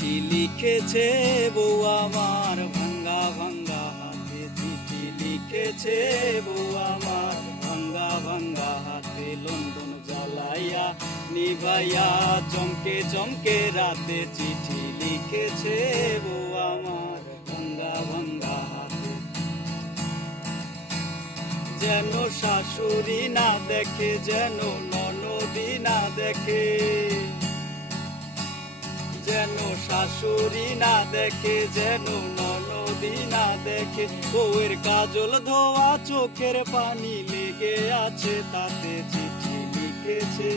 চিঠি লিখেছে বউ আমার ভাঙ্গা ভাঙ্গা হাতে, চিঠি লিখেছে বউ আমার ভাঙ্গা ভাঙ্গা হাতে, লন্ডন জ্বালাইয়া নিভাইয়া চমকে চমকে রাতে, চিঠি লিখেছে বউ আমার ভাঙ্গা ভাঙ্গা হাতে। যেন শাশুড়ি না দেখে, যেন ননদি না দেখে, যেন শাশুড়ি না দেখে, যেন ননদি না দেখে, বউয়ের কাজল ধোয়া চোখের পানি লেগে আছে তাতে, চিঠি লিখেছে,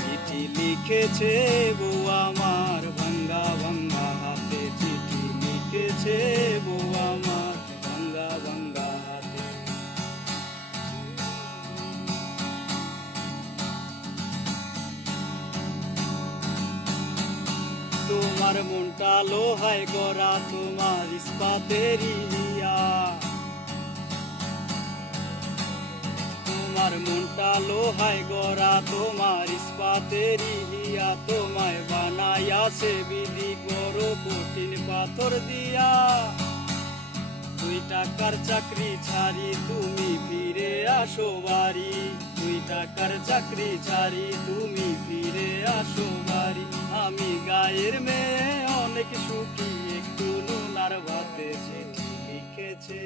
চিঠি লিখেছে বউ আমার ভাঙ্গা ভাঙ্গা হাতে, চিঠি লিখেছে বউ আমার ভাঙ্গা ভাঙ্গা হাতে। তোমার মনটা লোহায় গড়া, তোমার ইস্পাতের হিয়া, তোমার মনটা লোহায় গড়া, তোমার ইস্পাতের হিয়া, তোমায় বানাইয়াছে বিধি বড় কঠিন পাথর দিয়া। 2 টাকার চাকরি ছাড়ি তুমি ফিরে আসো বাড়ি, 2 টাকার চাকরি ছাড়ি তুমি ফিরে আসো বাড়ি। আমি গায়ের মেয়ে অনেক সুখী, একটু নুন আর ভাতে, চিঠি লিখেছে,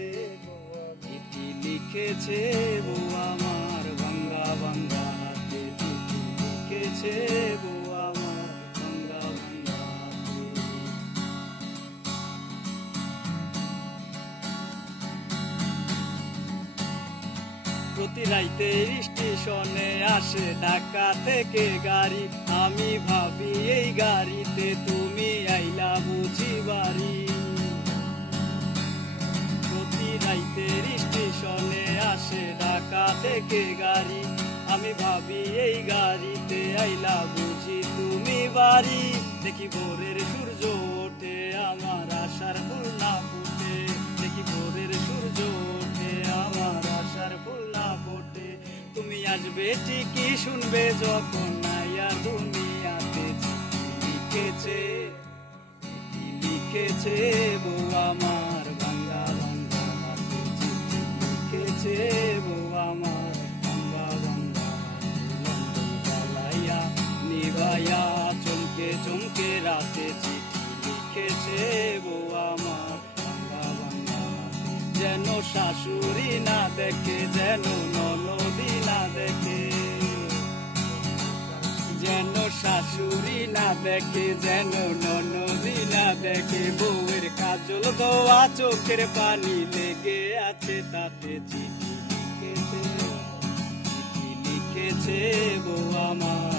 চিঠি লিখেছে বউ আমার ভাঙ্গা ভাঙ্গা হাতে, চিঠি লিখেছে বউ আমার ভাঙ্গা ভাঙ্গা হাতে। প্রতি রাইতে স্টেশনে আসে ঢাকা থেকে গাড়ি, আমি ভাবি এই গাড়িতে তুমি আইলা বুঝি বাড়ি। প্রতি রাইতে স্টেশনে আসে ঢাকা থেকে গাড়ি, আমি ভাবি এই গাড়িতে আইলা বুঝি তুমি বাড়ি। দেখি ভোরের সূর্য ওঠে আমার আশার ফুল না ফুটে, দেখি ভোরের সূর্য ওঠে আমার আশার ফুল না ফোটে। তুমি আসবে ঠিকই শুনবে যখন আইয়া দুনিয়াতে, চিঠি লিখেছে, চিঠি লিখেছে বউ আমার ভাঙ্গা ভাঙ্গা হাতে, চিঠি লিখেছে বউ আমার ভাঙ্গা ভাঙ্গা হাতে, লন্ডন জ্বালাইয়া নিভাইয়া চমকে চমকে রাতে, চিঠি লিখেছে বউ আমার ভাঙ্গা ভাঙ্গা হাতে। যেন শাশুড়ি না দেখে, যেন ননদি না দেখে, যেন শাশুড়ি না দেখে, যেন ননদি না দেখে, বউয়ের কাজল ধোয়া চোখের পানি লেগে আছে তাতে, চিঠি লিখেছে, চিঠি লিখেছে বউ আমার